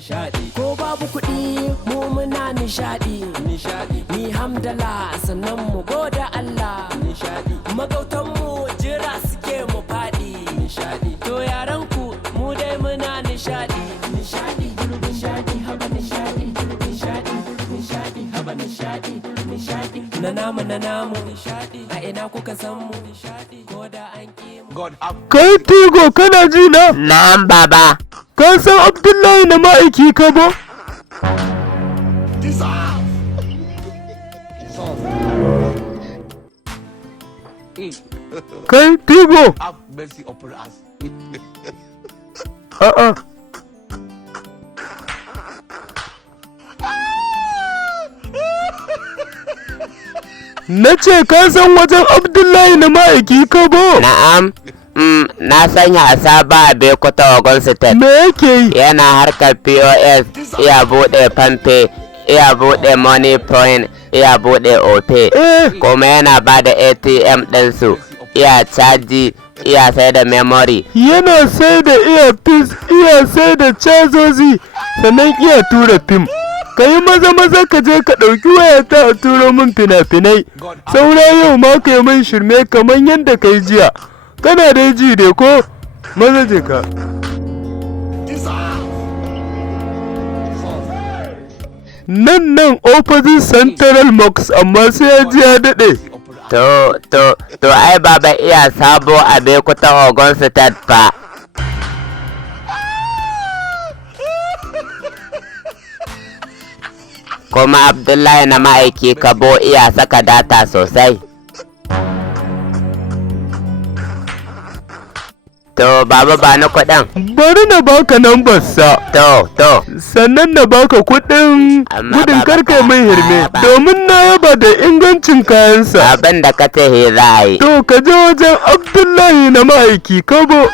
Nishadi ko babu kuɗi mu muna nishadi ni hamdala sannan mu goda Allah nishadi magautan mu jira suke mu fadi nishadi to yaran ku mu dai muna nishadi haba nishadi na namu nishadi a ina kuka san mu nishadi ko da an ki mu Kai Teego kana ji na? Na'am baba. Ka san Abdullahi na ma'aiki ka ba? Kai Teego. A'a. Na ce ka san wajen Abdullahi na ma'aiki ka ba? Na'am. Na sanya Asaba a Bekuta Ogun State. Me yake yi? Yana harkar POS, iya buɗe Pampe, iya buɗe Money Point, iya buɗe Ope. Kuma yana ba da ATM ɗinsu, iya caji, iya sai da memory. Yana sai da earpiece, iya sai da cazozi, sannan iya tura fim. Ka yi maza ka je ka ɗauki wayata a turo min fina-finai. Saura yau ma ka yi min shirme kamar yadda ka yi jiya. Kana dai ji dai ko? Maza je ka. Nan opposite Central Mox amma sai ya ji ya daɗe. To ai baba iya sabo a Bekuta Ogun State fa. Kuma Abdullahi na ma'aiki kabo iya saka data sosai. To baba ba na kuɗin. Bari na baka nambar sa. To. Sannan na baka kuɗin gudun karkai mai hirme domin na yaba da ingancin kayansa. Abin da ka ce za a yi. To ka je wajen Abdullahi na ma'aiki kabo.